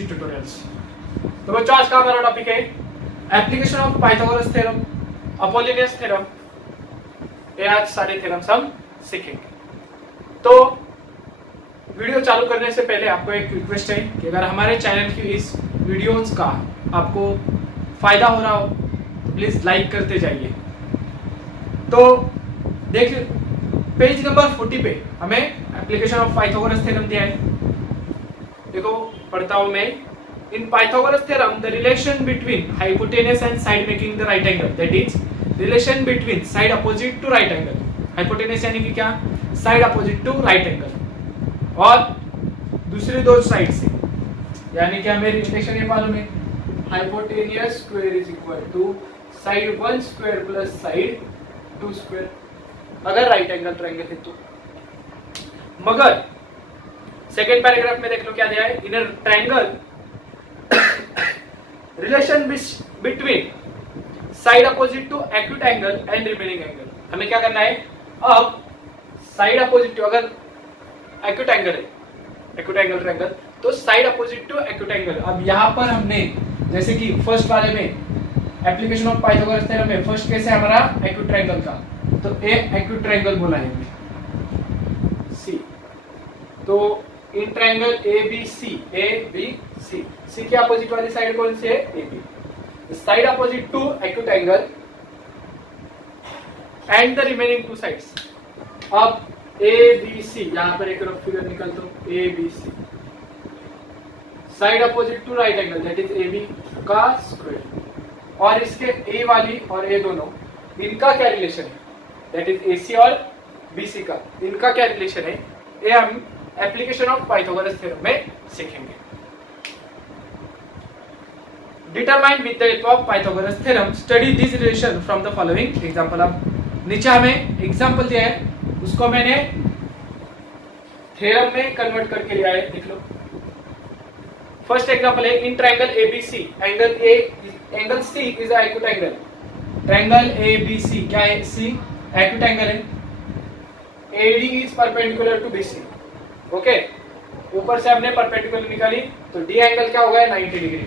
Easy tutorials. तो बच्चों आज का हमारा टॉपिक है application of Pythagoras theorem, Apollonius theorem. ये आज सारे थ्योरम्स हम सीखेंगे। तो वीडियो चालू करने से पहले आपको एक रिक्वेस्ट है कि अगर हमारे चैनल की इस वीडियोस का आपको फायदा हो रहा हो तो प्लीज लाइक करते जाइए। तो देखिए पेज नंबर 40 पे हमें एप्लीकेशन ऑफ पाइथागोरस थ्योरम दिया है। देखो पढ़ता हूं मैं। In Pythagoras theorem the relation between hypotenuse and side making the right angle, that is relation between side opposite to right angle. Hypotenuse यानी कि क्या? Side opposite to right angle, और दूसरी दो साइड से, यानी कि हमें रिलेशन ये मालूम है hypotenuse square is equal to side 1 square plus side 2 square, अगर राइट एंगल ट्रायंगल है तो। मगर सेकेंड पैराग्राफ में देख लो क्या दिया है। In a triangle relation between side opposite to acute angle and remaining angle. हमें क्या करना है? अब साइड अपोजिट टू, अगर एक्यूट एंगल है, एक्यूट एंगल ट्रायंगल, तो side opposite to acute angle. अब यहां पर हमने जैसे कि फर्स्ट वाले में एप्लीकेशन ऑफ पाइथागोरस थ्योरम में फर्स्ट केस है हमारा एक्यूट ट्रायंगल का, तो ए एक्यूट ट्रायंगल बोला है सी। तो इन ट्रायंगल ए बी सी, सी के अपोजिट वाली साइड कौन सी है? A B. Side opposite to acute angle and the remaining two sides. अब ए बी सी, यहां पर एक रफ फिगर निकल दो, A B C side opposite to right angle, that is A B का स्क्वायर। और इसके ए वाली और ए दोनों, इनका क्या रिलेशन है? दैट इज एसी और बीसी का, इनका क्या रिलेशन है? ये हम एप्लीकेशन ऑफ पाइथागोरस थ्योरम में सीखेंगे। Determine with the help of Pythagoras theorem study this relation from the following example. अब नीचे हमें एग्जांपल दिया है, उसको मैंने थ्योरम में कन्वर्ट करके लिया है, देख लो। फर्स्ट एग्जांपल है in triangle ABC angle C is a acute angle. Triangle ABC क्या है? सी एक्यूट एंगल है। AD is perpendicular to BC. Okay, ऊपर से हमने परपेंडिकुलर निकाली तो डी एंगल क्या होगा? 90 डिग्री।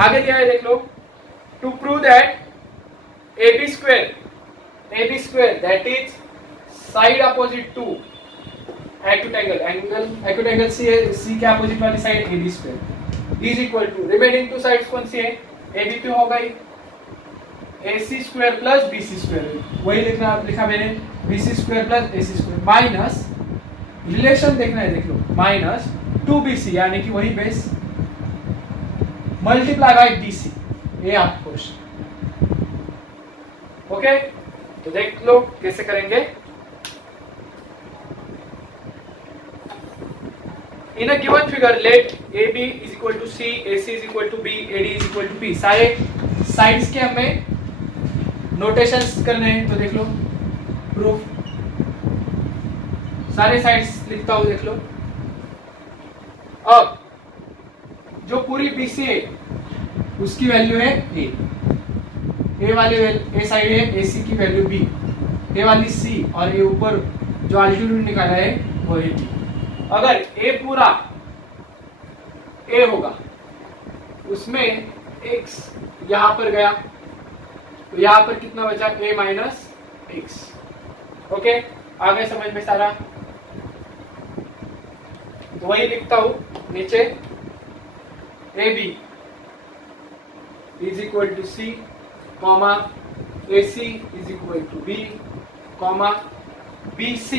आगे दिया है देख लो, to prove that AB square that is side opposite to acute angle C है, सी के अपोजिट वाली side AB square is equal to remaining two sides कौन सी है? एबी पे हो गई AC square plus BC square, वही लिखा मैंने BC square plus AC square minus relation देखना है, देख लो, माइनस 2BC यानी कि वही बेस मल्टीप्लाई बाय DC। ये आपका क्वेश्चन। ओके, तो देख लो कैसे करेंगे। In a given figure, let AB is equal to C, AC is equal to B, AD is equal to P। सारे साइड्स के हमें नोटेशंस करने हैं, तो देख लो प्रूफ, सारे साइड्स लिखता हूं, देख लो। अब जो पूरी BC है उसकी वैल्यू है A वाली ए साइड है AC की वैल्यू B, A वाली C, और ये ऊपर जो अल्टीट्यूड निकाला है वो है B। अगर A पूरा A होगा, उसमें x यहां पर गया, तो यहां पर कितना बचा? A minus x. ओके, आगे समझ में सारा? तो वही लिखता हूं नीचे, AB is equal to C, comma AC is equal to B, comma BC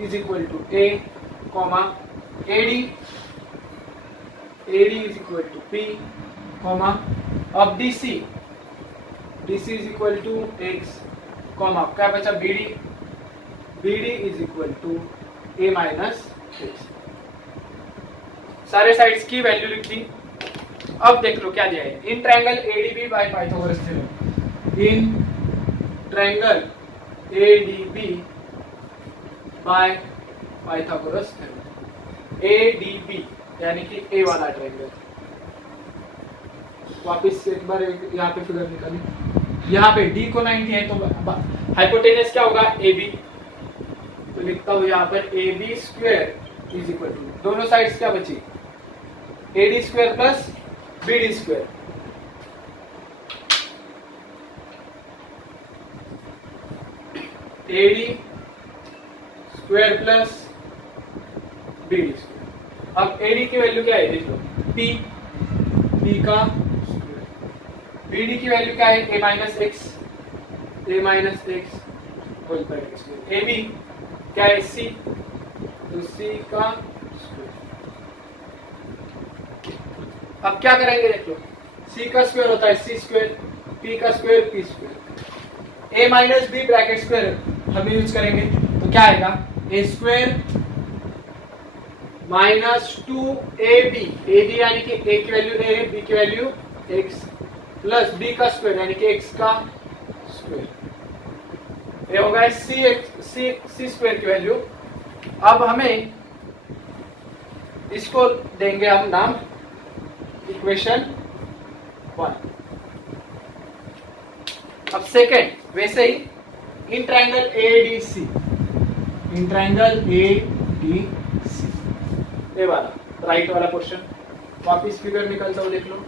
is equal to A, comma AD is equal to P, comma अब DC is equal to X, comma क्या बचा? BD is equal to A minus X। सारे sides की value लिख दी। अब देख लो क्या दिया है। In triangle ADB by Pythagoras theorem, in triangle ADB by Pythagoras theorem, ADB यानी कि A वाला ट्रायंगल। वापस एक बार यहाँ पे फिगर निकाली, यहाँ पे D को 90 है तो हाइपोटेनस क्या होगा? AB। तो लिखता हूँ यहाँ पर AB square is equal to, दोनों साइड्स क्या बची? AD square plus BD square, AD square plus BD square. अब AD की वैल्यू क्या है देख लो, P का स्क्वायर, BD की वैल्यू क्या है A minus x whole bracket square, AB क्या है C, तो C का स्क्वायर। अब क्या करेंगे देख लो, C का स्क्वायर होता है C स्क्वायर, P का square P square, A minus B bracket square हम यूज करेंगे, तो क्या आएगा A स्क्वायर माइनस 2AB यानी कि A की वैल्यू A, B की वैल्यू X प्लस B का स्क्वायर यानी कि X का स्क्वायर, ये होगा C स्क्वायर की वैल्यू। अब हमें इसको देंगे हम नाम इक्वेशन 1। अब सेकेंड वैसे ही इन ट्रायंगल ADC, ये वाला राइट वाला क्वेश्चन, वापिस फिगर निकलता हो देख लो,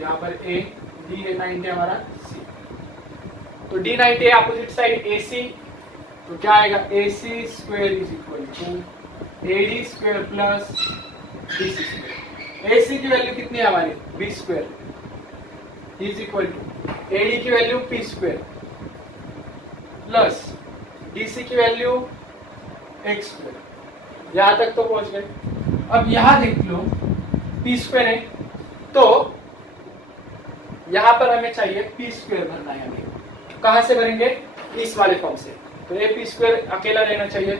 यहाँ पर A, D है 90 हमारा C, तो D90 है अपोजिट साइड AC, तो क्या आएगा AC square is equal to AD square plus BC square. AC की वैल्यू कितनी है हमारी B square is equal to AD की value P square plus DC की वैल्यू X स्क्वायर। यहां तक तो पहुंच गए। अब यहां देख लो P स्क्वायर है, तो यहां पर हमें चाहिए P स्क्वायर भरना है। हमें कहां से भरेंगे, इस वाले फॉर्म से, तो ये P स्क्वायर अकेला रहना चाहिए,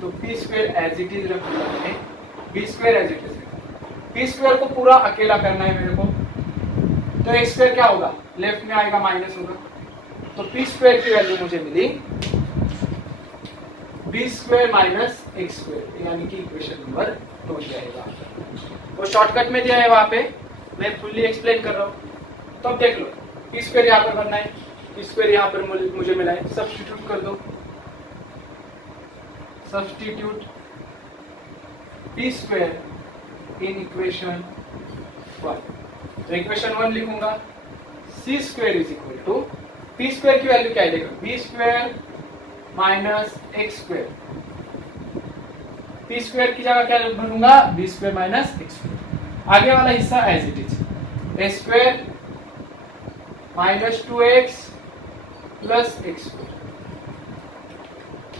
तो P square as it is रखूंगा मैंने, B square as it is. P square को पूरा अकेला करना है मेरे को, तो X स्क्वायर क्या होगा, लेफ्ट में आएगा माइनस होगा, तो P स्क्वायर की वैल्यू मुझे मिली B square minus X square, यानी कि इक्वेशन नंबर 2 जाएगा। वो शॉर्टकट में दिया है वहां पे, मैं फुल्ली एक्सप्लेन कर रहा हूं। तो अब देख लो P स्क्वायर यहाँ पर बनना है, P स्क्वायर यहाँ पर मुझे मिला है, सब्स्टिट्यूट कर दो, substitute P square in equation 1, तो इक्वेशन 1 लिखूंगा C square is equal to P square की वैल्यू क्या है देखो, B square minus x square, P square की जगह क्या भरूंगा, B square minus x square. आगे वाला हिस्सा as it is, A square minus 2x plus x square.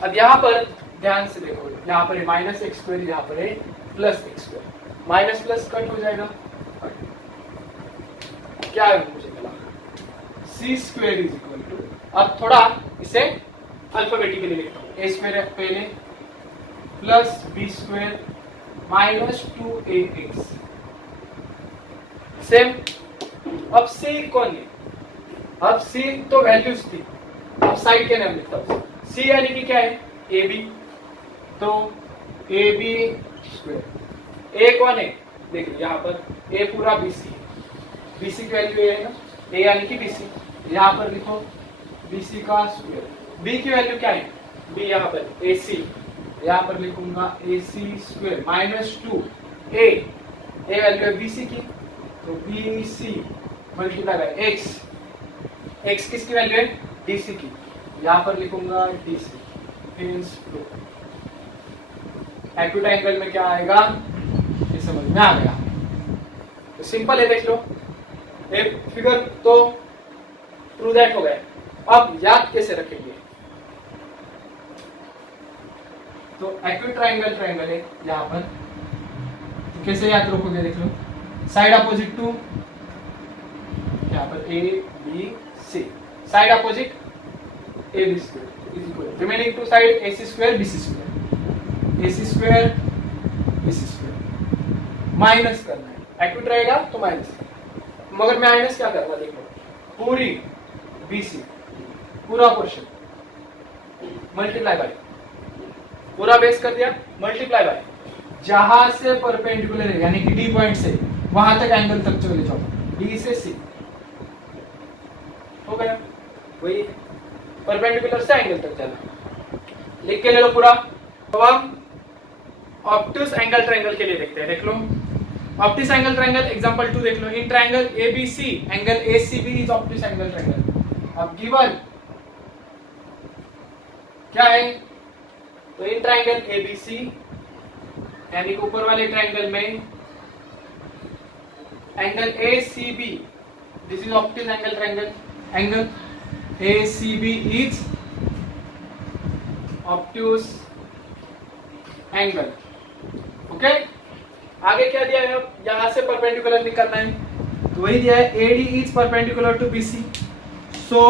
अब यहाँ पर ध्यान से देखो, यहाँ पर है माइनस एक्स स्क्वायर, यहाँ पर है plus x square, minus plus cut हो जाएगा, क्या है मुझे मिला C square is equal to, अब थोड़ा इसे अल्फाबेटिकली लिखता हूँ, A स्क्वायर पहले plus B square minus 2ax, same. अब C कौन है, अब C तो वैल्यूज थी, अब साइड के नाम लिखता हूँ, C यानी कि क्या है AB, तो AB स्क्वायर, A कौन है देखिए यहाँ पर A पूरा BC है, BC की वैल्यू है ना, A यानी कि BC, यहाँ पर लिखो BC का स्क्वायर, B की वैल्यू क्या है B, यहाँ पर AC, यहाँ पर लिखूंगा AC square minus 2A, A value है BC की, तो BC multiply by X, X किसकी वैल्यू है DC की, यहाँ पर लिखूंगा DC, हेंस एक्यूट एंगल में क्या आएगा, ये समझ में आ गया, तो सिंपल है देख लो, एक फिगर तो ट्रू दैट हो गया। अब याद कैसे रखेंगे, तो एक्यूट ट्रायंगल है यहाँ पर, तो कैसे याद रखोगे देख लो, साइड अपोजिट टू यहाँ पर A B C, side opposite AB square is equal remaining two side AC square BC square, AC square BC square, minus करना है, एक्यूट रहेगा तो माइनस, मगर माइनस क्या करना देखो, पूरी BC पूरा पोर्शन मल्टीप्लाई बाय, पूरा बेस कर दिया मल्टीप्लाई बाय, जहां से परपेंडिकुलर है यानी कि D पॉइंट से वहां तक एंगल तक चले जाओ, D से C हो गया, वही परपेंडिकुलर से एंगल तक चला, लिख के ले लो पूरा। तो हम ऑब्टूस एंगल ट्रायंगल के लिए देखते हैं। देख लो ऑब्टूस एंगल ट्रायंगल एग्जांपल 2 देख लो। In triangle ABC angle ACB is obtuse angle triangle. अब गिवन क्या है, तो इन ट्रायंगल एबीसी यानी कि ऊपर वाले ट्रायंगल में angle ACB, this is obtuse angle triangle, angle ACB is obtuse angle. Okay, आगे क्या दिया है, यहां से परपेंडिकुलर निकालना है, तो वही दिया है AD is perpendicular to BC. So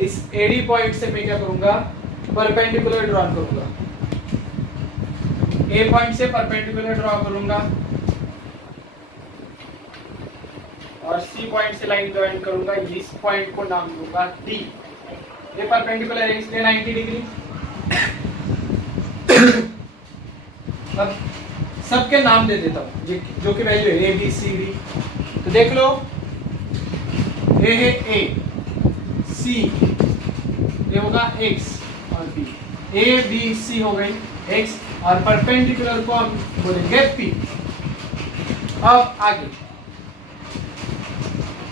इस एडी पॉइंट से मैं क्या करूंगा, परपेंडिकुलर ड्रॉ करूंगा, ए पॉइंट से परपेंडिकुलर ड्रॉ करूंगा और सी पॉइंट से लाइन ज्वाइन करूंगा। इस पॉइंट को नाम दूंगा डी। ये परपेंडिकुलर है इसलिए 90 डिग्री। अब सबके नाम दे देता हूं, जो कि वैल्यू है ए बी सी डी। तो देख लो, ए है ए, सी ये होगा एक्स और बी, ए बी सी हो गई एक्स और परपेंडिकुलर को हम बोलेंगे पी। अब आगे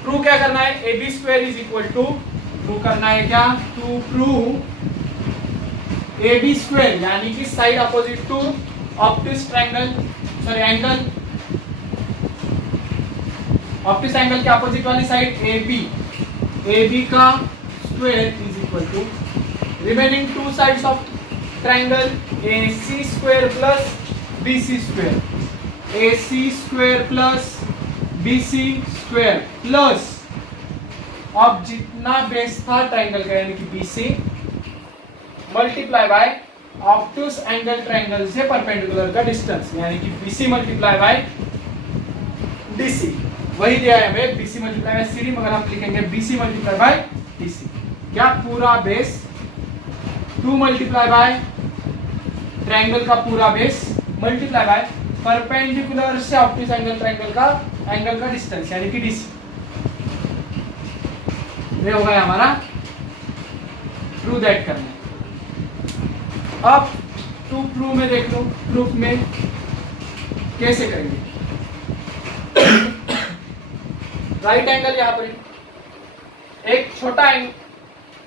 प्रूव क्या करना है, A B square is equal to, prove करना है क्या, to prove A B square यानी कि side opposite to obtuse triangle, sorry angle, obtuse angle के अपोजिट वाली साइड ए बी का square is equal to remaining two sides of triangle A C square plus B C square, A C square plus B C square plus अब जितना base था triangle का यानी कि B C multiply by obtuse angle triangle से perpendicular का distance यानी कि BC मल्टीप्लाई बाय DC। वही दिया है हमें BC मल्टीप्लाई बाय CD, मगर हम लिखेंगे BC मल्टीप्लाई बाय DC। क्या पूरा बेस 2 मल्टीप्लाई बाय ट्रायंगल का पूरा बेस मल्टीप्लाई बाय परपेंडिकुलर से ऑब्टूस एंगल ट्रायंगल का एंगल का डिस्टेंस यानी कि DC। ये हो गया हमारा प्रूव दैट करना है। अब टू प्रूव में देख लो, प्रूफ में कैसे करेंगे। राइट एंगल यहां पर एक छोटा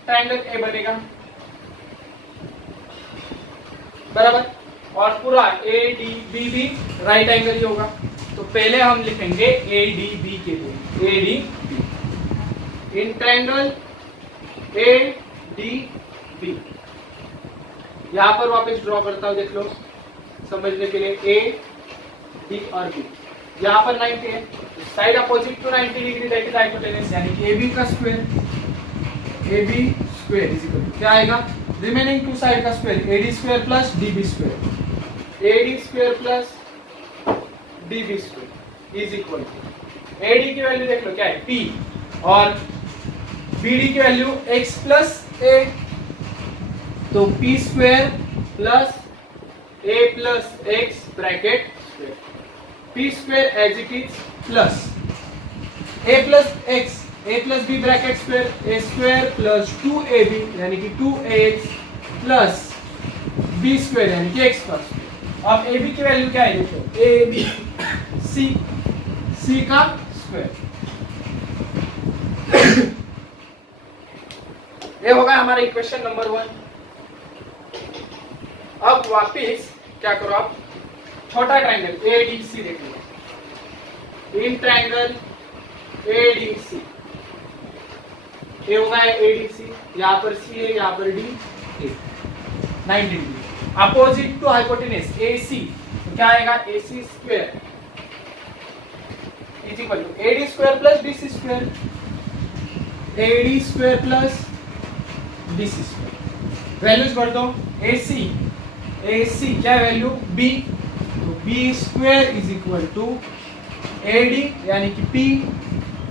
ट्रायंगल ए बनेगा बराबर, और पूरा ए डी बी भी राइट एंगल ही होगा। तो पहले हम लिखेंगे ए डी बी के लिए, A D B in triangle A D B. यहां पर वापस ड्रॉ करता हूं, देख लो समझने के लिए, ए डी और बी। यहां पर 90 है, side opposite to 90 degree that is hypotenuse यानी कि AB का square, AB square is equal to क्या आएगा, रिमेनिंग टू साइड का square AD square plus DB square, AD square plus DB square is equal to AD की value देख लो क्या है P और BD की वैल्यू x प्लस A, तो P square plus A plus x bracket square, P square as it is plus A plus x A plus B bracket square, A square plus 2AB यानी कि 2AX plus B square यानी कि x plus. अब AB की value क्या है देखो, AB C का स्क्वायर। ये होगा हमारा इक्वेशन नंबर 1। अब वापिस क्या करो आप, छोटा ट्रायंगल ADC देख लो, इन ट्रायंगल ADC ये होगा ADC, यहाँ पर C है, यहाँ पर D है, 90 degree opposite to hypotenuse AC। तो क्या आएगा, AC square is equal to AD square plus BC square, AD square plus BC square. Values भर दो, AC क्या वैल्यू B, तो B square is equal to AD यानी कि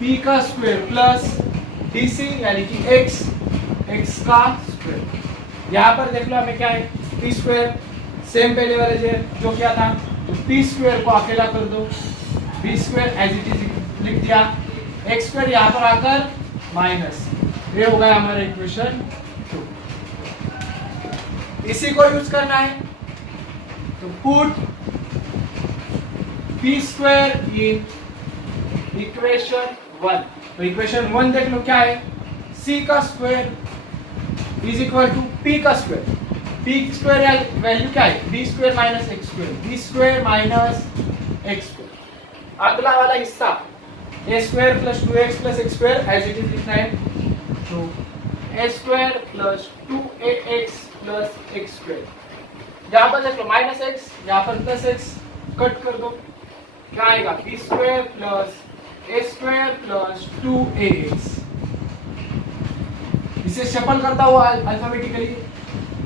P का स्क्वायर प्लस DC यानी कि x का स्क्वायर। यहाँ पर देख लो हमें क्या है, P स्क्वायर सेम पहले वाले जो क्या था, तो P स्क्वायर को अकेला कर दो, B square as it is लिख दिया, x स्क्वायर यहाँ पर आकर माइनस, ये हो गया हमारा इक्वेशन 2। इसी को यूज करना है, तो put P square in equation 1। तो इक्वेशन 1 देख लो क्या है, सी का square is equal to P का स्क्वायर। पी स्क्वायर वैल्यू क्या है, B square minus x square, B square minus x square. अगला वाला हिस्सा A square plus 2x plus x square as it is लिखना है, तो A square plus 2ax plus x square. यहाँ पर देख लो माइनस एक्स, यहाँ पर प्लस एक्स, कट कर दो, क्या आएगा, बी स्क्वायर प्लस ए स्क्वायर प्लस 2ax। इसे शफल करता हुआ अल्फाबेटिकली,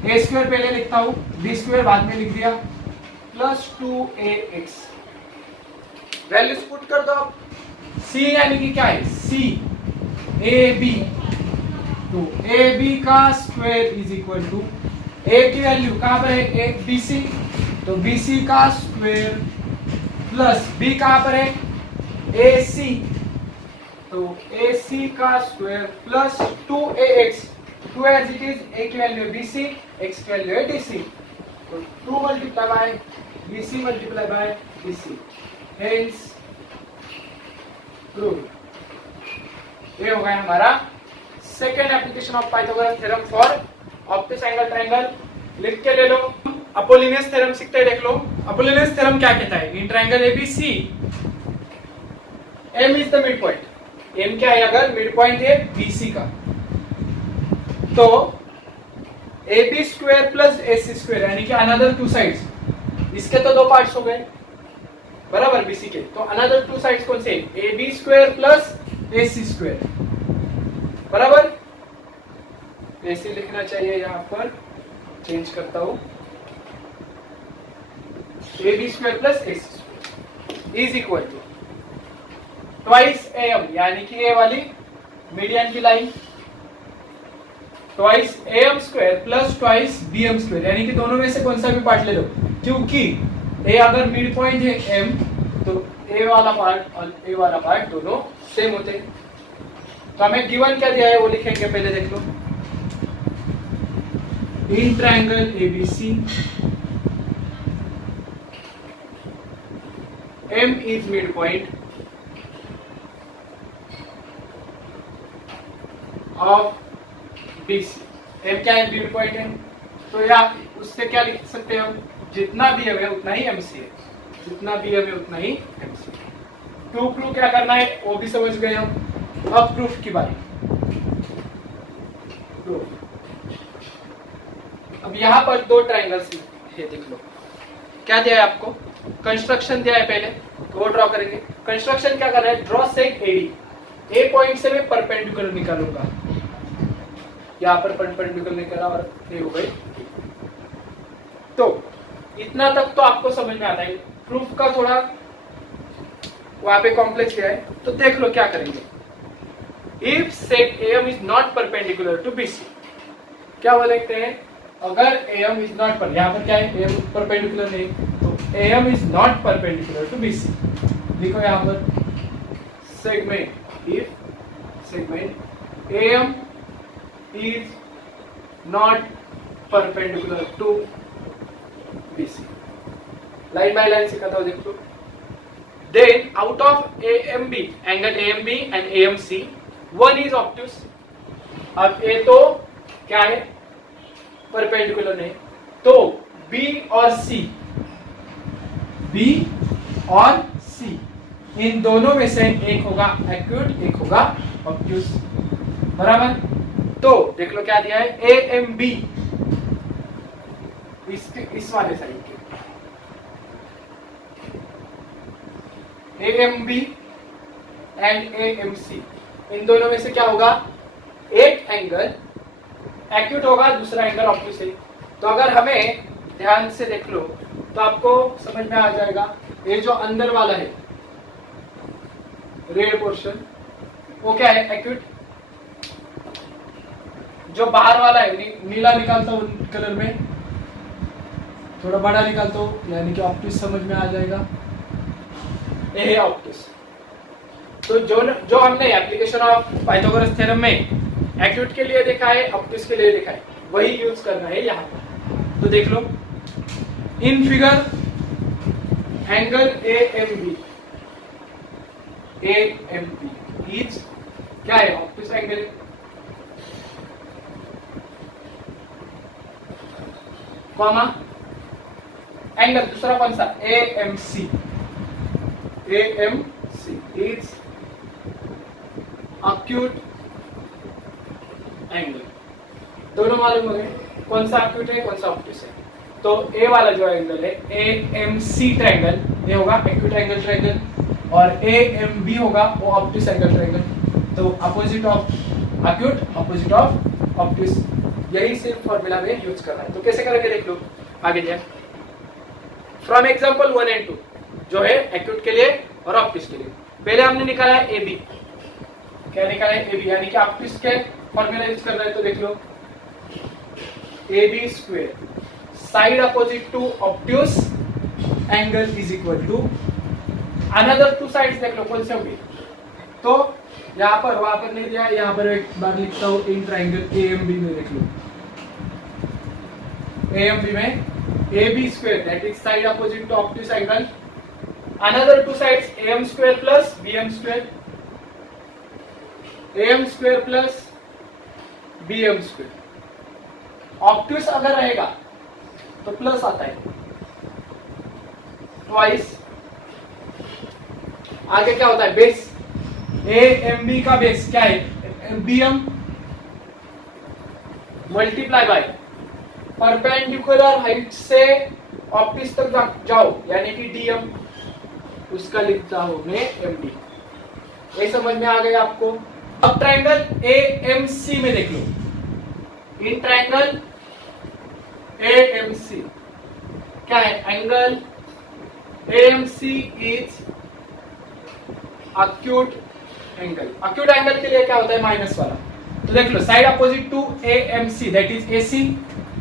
ए स्क्वायर पहले लिखता हूं, बी स्क्वायर बाद में लिख दिया, प्लस 2ax। वैल्यूज पुट कर दो आप। सी यानी कि क्या है, सी ए बी, तो ए बी का स्क्वायर इज इक्वल टू, ए की वैल्यू कहां पर है, ए बी सी, तो बी सी का स्क्वायर प्लस बी कहां पर है, ए सी, तो ए सी का square plus 2ax, 2 as it is, A की वैल्यू है बी सी, एक्स की वैल्यू है डी सी, तो 2 multiply by B C multiply by D C, hence prove. ये हो गया हमारा second application of Pythagoras theorem for obtuse angle triangle. लिख के ले लो। अपोलिनियस थ्योरम सीखते हैं, देख लो अपोलिनियस थ्योरम क्या कहता है, in triangle ABC M is the mid point. M क्या है, अगर मिड पॉइंट है बीसी का, तो A B square plus A C square यानी कि अनदर 2 साइड्स, इसके तो 2 पार्ट्स हो गए बराबर बीसी के, तो अनदर 2 साइड्स कौन से, A B square plus A C square बराबर। ए सी लिखना चाहिए, यहां पर चेंज करता हूं, A B square plus A C square is equal to twice A M, यानी कि ए वाली मीडियन की line, twice A M square plus twice B M square, यानी कि दोनों में से कौन सा भी पार्ट ले लो, क्योंकि ए अगर मिड पॉइंट है एम, तो ए वाला पार्ट और ए वाला पार्ट दोनों सेम होते हैं। तो हमें गिवन क्या दिया है वो लिखेंगे, पहले देख लो, in triangle ABC M is mid point of BC. M क्या है, मिड पॉइंट है, तो या उससे क्या लिख सकते हैं हम, जितना भी है उतना ही एमसी है, जितना भी है उतना ही एमसी है। प्रूफ क्या करना है वो भी समझ गए हम। अब प्रूफ की बारी। प्रूफ, अब यहाँ पर 2 ट्रायंगल्स है, देख लो क्या दिया है आपको, कंस्ट्रक्शन दिया है पहले, तो वो ड्रॉ करेंगे। कंस्ट्रक्शन क्या कर रहा है, ड्रॉ सेक एडी, ए पॉइंट से मैं परपेंडिकुलर निकालूंगा, यहाँ पर परपेंडिकुलर निकाला और ये हो गई। तो इतना तक तो आपको समझ में आता है। प्रूफ का थोड़ा वहां पे कॉम्प्लेक्स दिया है, तो देख लो क्या करेंगे। If seg AM is not perpendicular to BC, क्या वो लिखते हैं, अगर AM इज नॉट पर, यहाँ पर क्या है, AM परपेंडिकुलर नहीं, तो AM is not perpendicular to BC, लिखो यहाँ पर segment, if segment AM is not perpendicular to BC, line by line सिखाता हूं, देख लो। Then out of AMB, angle AMB and AMC, one is obtuse। अब A तो क्या है, परपेंडिकुलर नहीं, तो B और C, B और C इन दोनों में से एक होगा एक्यूट, एक होगा ऑब्ट्यूस बराबर। तो देख लो क्या दिया है, AMB इस वाले साइड के, AMB एंड AMC इन दोनों में से क्या होगा, एक एंगल एक्यूट होगा, दूसरा एंगल ऑब्ट्यूस है। तो अगर हमें ध्यान से देख लो तो आपको समझ में आ जाएगा, ये जो अंदर वाला है रेड पोर्शन वो क्या है, एक्यूट। जो बाहर वाला है नीला निकालता हूं कलर में, थोड़ा बड़ा निकालता हूं, यानी कि ऑब्ट्यूस समझ में आ जाएगा, ये है ऑब्ट्यूस। तो जो हमने एप्लीकेशन ऑफ पाइथागोरस थ्योरम में एक्यूट के लिए देखा है, ऑब्ट्यूस के लिए देखा है, वही यूज करना है यहाँ पर। तो देख लो in figure angle AMB is क्या है? ऑब्टूस एंगल। कॉमा एंगल दूसरा कौन सा? AMC is acute angle. दोनों मालूम हो गए, कौन सा acute है कौन सा obtuse है। तो ए वाला जो एंगल है AMC ट्रायंगल, ये होगा acute एंगल ट्रायंगल और AMB होगा वो obtuse एंगल ट्रायंगल। तो opposite of acute, opposite of obtuse, यही सिर्फ फॉर्मूला में यूज करना है। तो कैसे करेंगे देख लो, आगे जाए। फ्रॉम एग्जांपल 1 and 2 जो है acute के लिए और obtuse के लिए। पहले हमने निकाला है AB, क्या निकाला है? AB, यानी कि obtuse के फॉर्मूला यूज कर रहे हैं। तो देख लो AB square side opposite to obtuse angle is equal to another two sides. देख लो कौन से होंगे। तो यहाँ पर, वहां पर नहीं दिया, यहाँ पर एक बार लिखता हूं इन ट्राइंगल AMB में। देख लो AMB में AB square that is side opposite to obtuse angle, another two sides AM square plus BM square, AM square plus BM square. Obtuse अगर रहेगा तो प्लस आता है ट्वाइस। आगे क्या होता है? बेस AMB का बेस क्या है? BM multiply by perpendicular height से ऑब्ट्यूस तक जाओ यानी कि DM, उसका लिखता हूं मैं MD। ये समझ में आ गया आपको। अब ट्रायंगल AMC में देख लो, इन ट्रायंगल AMC क्या है? Angle AMC is acute angle. acute angle के लिए क्या होता है? माइनस वाला। तो देख लो side opposite to AMC that is AC,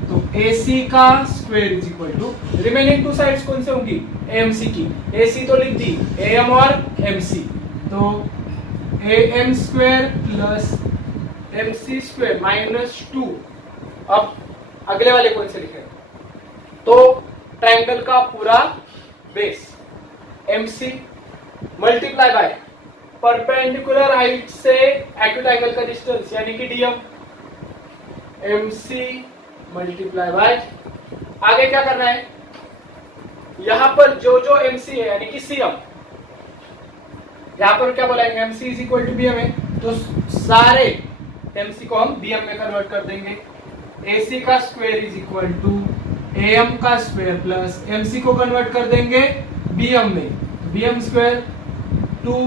तो AC का square is equal to remaining two sides कौन से होंगी? AMC की। AC तो लिख दी, AM और MC, तो AM square plus MC square minus 2। अब अगले वाले कौन से लिखे? तो ट्रायंगल का पूरा base MC multiply by perpendicular height से एक्यूट एंगल का डिस्टेंस यानी कि DM, MC मल्टीप्लाई बाय, आगे क्या करना है? यहां पर जो जो MC है यानी कि CM, यहां पर क्या बोलेंगे? MC is equal to BM है, तो सारे MC को हम BM में कन्वर्ट कर देंगे। AC का square is equal to AM का स्क्वायर प्लस MC को कन्वर्ट कर देंगे BM में, BM square 2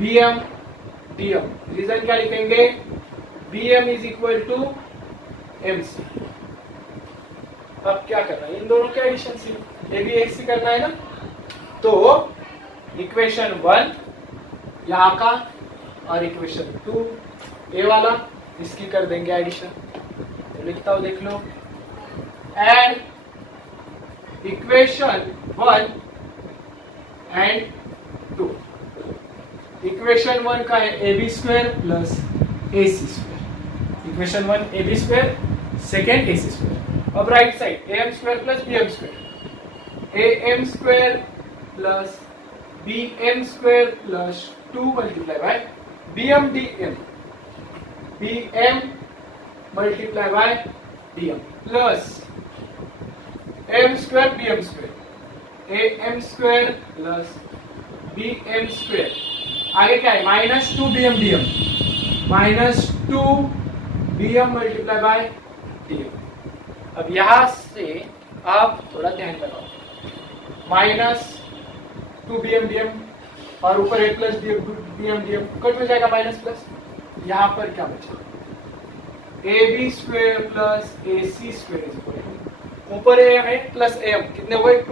BM DM। Reason क्या लिखेंगे? BM is equal to MC। अब क्या करना है? इन दोनों के एडिशन से AB AC करना है ना। तो इक्वेशन 1 यहाँ का और इक्वेशन 2 ए वाला, इसकी कर देंगे एडिशन। तो लिखता हूं, देख लो, एंड इक्वेशन 1 एंड 2। इक्वेशन 1 का है AB square plus AC square. Equation 1 AB square, second AC square. अब right side AM square plus BM square, AM square plus BM square plus 2 multiply by BM DM, BM multiply by DM plus AM square BM square, AM square plus BM square. आगे क्या है? Minus 2 BM DM, minus 2 BM multiply by DM। अब यहां से आप थोड़ा ध्यान लगाओ, माइनस 2 BM DM और ऊपर एक प्लस BM DM कट हो जाएगा माइनस प्लस। यहां पर क्या बचेगा? AB square plus AC square is equal to, ऊपर AM है प्लस AM, कितने हो गए?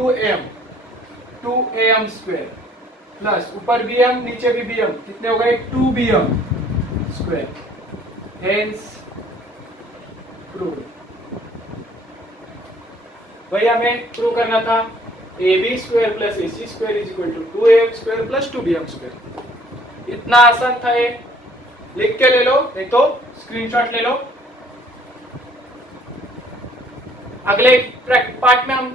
2AM स्क्वायर प्लस ऊपर BM नीचे भी BM, कितने हो गए? 2BM square. Hence prove. वही हमें प्रूव करना था AB square plus AC square is equal to 2AM square plus 2BM square. इतना आसान था ये, लिख के ले लो, नहीं तो स्क्रीनशॉट ले लो। अगले पार्ट में हम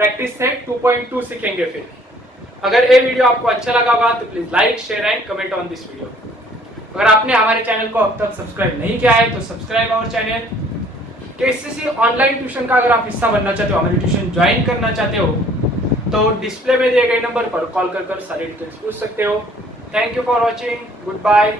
प्रैक्टिस से 2.2 सीखेंगे। फिर अगर ये वीडियो आपको अच्छा लगा होगा तो please like, share and comment on this video. अगर आपने हमारे चैनल को अब तक सब्सक्राइब नहीं किया है तो subscribe our channel. KCC online tuition का अगर आप हिस्सा बनना चाहते हो, हमारी ट्यूशन ज्वाइन करना चाहते हो तो डिस्प्ले में दिए गए नंबर पर कॉल कर सारी डिटेल्स पूछ सकते हो। Thank you for watching, good bye.